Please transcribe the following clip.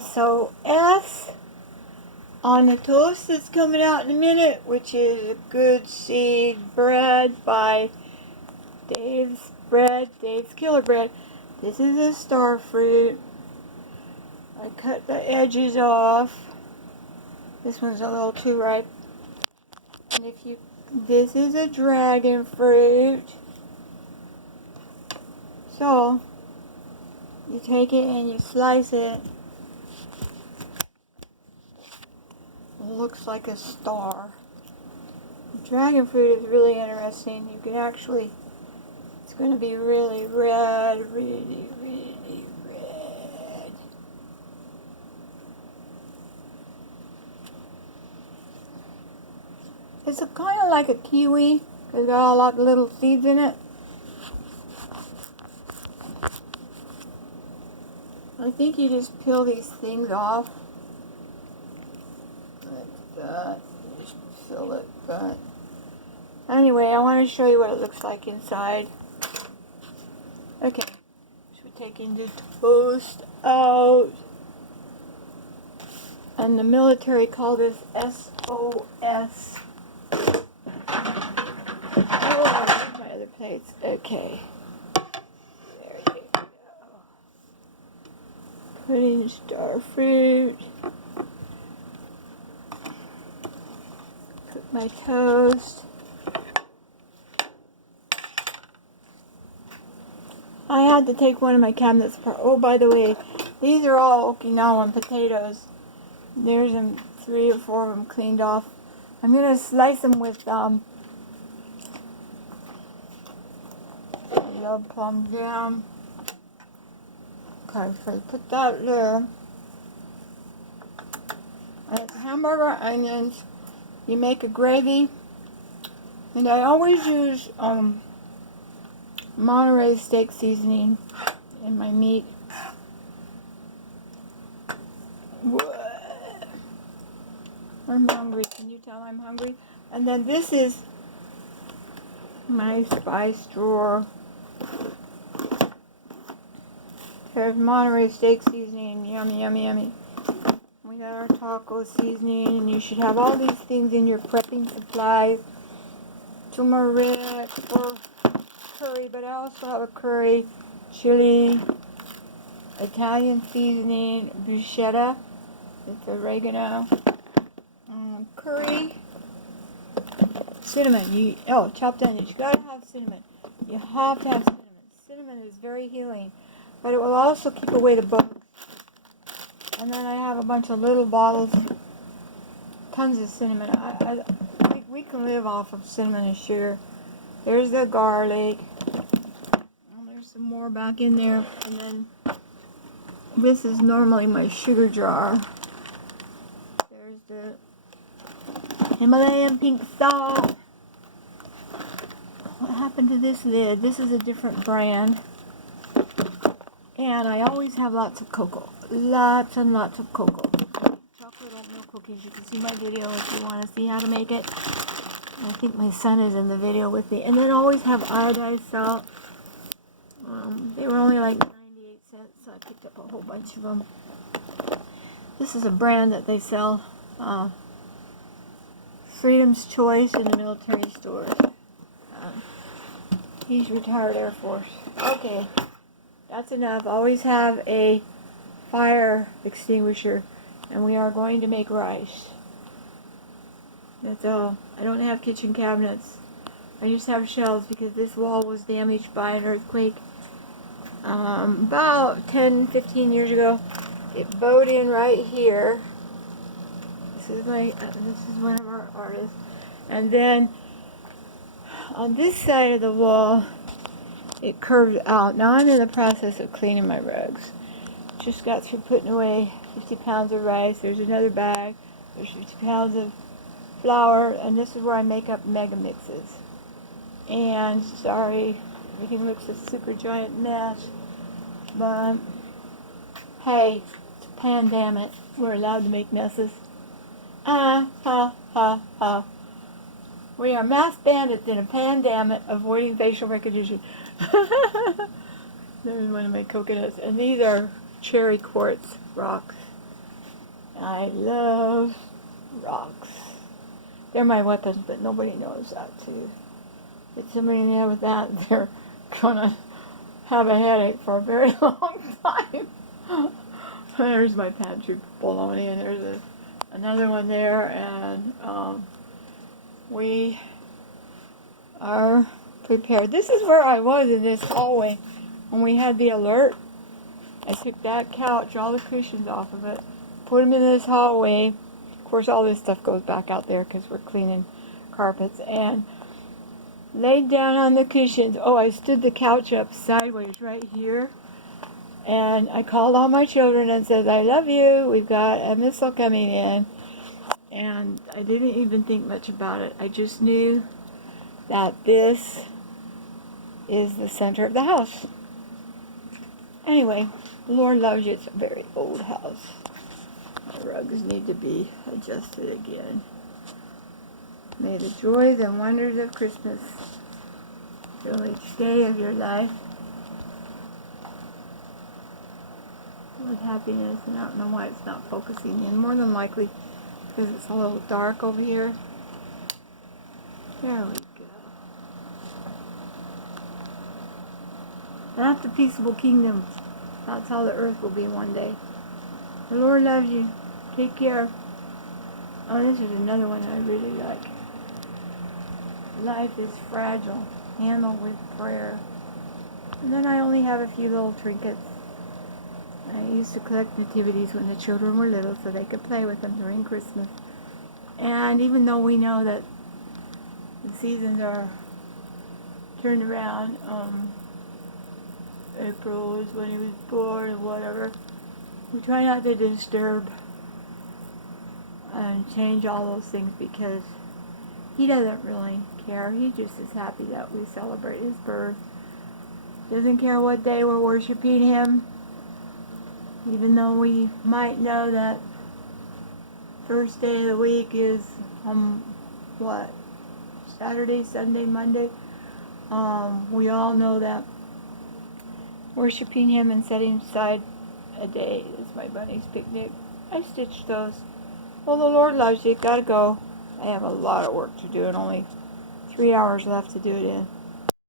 SOS on the toast that's coming out in a minute, which is a good seed bread by Dave's Killer Bread. This is a Starfruit. I cut the edges off. This one's a little too ripe. And this is a dragon fruit. So, you take it and you slice it. It looks like a star. Dragon fruit is really interesting. You can actually, it's going to be really red, really red. It's kind of like a kiwi. It's got a lot of little seeds in it. I think you just peel these things off. Like that. You just peel it, but anyway, I want to show you what it looks like inside. Okay, so we're taking the toast out. And the military call this SOS. Oh, where's my other plates? Okay. There you go. Put in Starfruit. Cook my toast. I had to take one of my cabinets apart. Oh, by the way, these are all Okinawan potatoes. There's 3 or 4 of them cleaned off. I'm going to slice them with yellow plum jam. Okay, so put that there. And it's hamburger onions. You make a gravy. And I always use Monterey steak seasoning in my meat. I'm hungry. Can you tell I'm hungry? And then this is my spice drawer. There's Monterey steak seasoning. Yummy, yummy, yummy. We got our taco seasoning. And you should have all these things in your prepping supplies. Turmeric for curry, but I also have a curry, chili, Italian seasoning, bruschetta. It's oregano. Curry, cinnamon. Chopped onions. You gotta have cinnamon. You have to have cinnamon. Cinnamon is very healing, but it will also keep away the bugs. And then I have a bunch of little bottles, tons of cinnamon. We can live off of cinnamon and sugar. There's the garlic. And there's some more back in there. And then this is normally my sugar jar. There's the Himalayan pink salt. What happened to this lid? This is a different brand. And I always have lots of cocoa. Lots and lots of cocoa. Chocolate oatmeal cookies. You can see my video if you want to see how to make it. I think my son is in the video with me. And then always have iodized salt. They were only like 98 cents, so I picked up a whole bunch of them. This is a brand that they sell. Freedom's Choice in the military stores. He's retired Air Force. Okay, that's enough. Always have a fire extinguisher, and we are going to make rice. That's all. I don't have kitchen cabinets. I just have shelves because this wall was damaged by an earthquake about 10-15 years ago. It bowed in right here. This is one of our artists. And then on this side of the wall, it curved out. Now I'm in the process of cleaning my rugs. Just got through putting away 50 pounds of rice. There's another bag. There's 50 pounds of flour. And this is where I make up mega mixes. And sorry, everything looks a super giant mess. But hey, it's a pandemic. We're allowed to make messes. We are mass bandits in a pandemic avoiding facial recognition. There's one of my coconuts. And these are cherry quartz rocks. I love rocks. They're my weapons, but nobody knows that too. Get somebody in there with that, they're gonna have a headache for a very long time. There's my pantry bologna, and there's another one there, and we are prepared. This is where I was in this hallway when we had the alert. I took that couch, all the cushions off of it, put them in this hallway. Of course, all this stuff goes back out there because we're cleaning carpets, and laid down on the cushions. Oh, I stood the couch up sideways right here, and I called all my children and said, I love you, we've got a missile coming in. And I didn't even think much about it. I just knew that this is the center of the house. Anyway, the Lord loves you. It's a very old house. The rugs need to be adjusted again. May the joys and wonders of Christmas fill each day of your life with happiness. And I don't know why it's not focusing in. More than likely because it's a little dark over here. There we go. That's the peaceable kingdom. That's how the earth will be one day. The Lord loves you. Take care. Oh, this is another one I really like. Life is fragile. Handle with prayer. And then I only have a few little trinkets. I used to collect nativities when the children were little so they could play with them during Christmas. And even though we know that the seasons are turned around, April is when he was born or whatever, we try not to disturb and change all those things because he doesn't really care. He just is happy that we celebrate his birth. Doesn't care what day we're worshiping him, even though we might know that first day of the week is what, Saturday, Sunday, Monday. We all know that worshiping him and setting aside a day is my bunny's picnic. I stitched those. Well, the Lord loves you. Gotta go. I have a lot of work to do and only 3 hours left to do it in.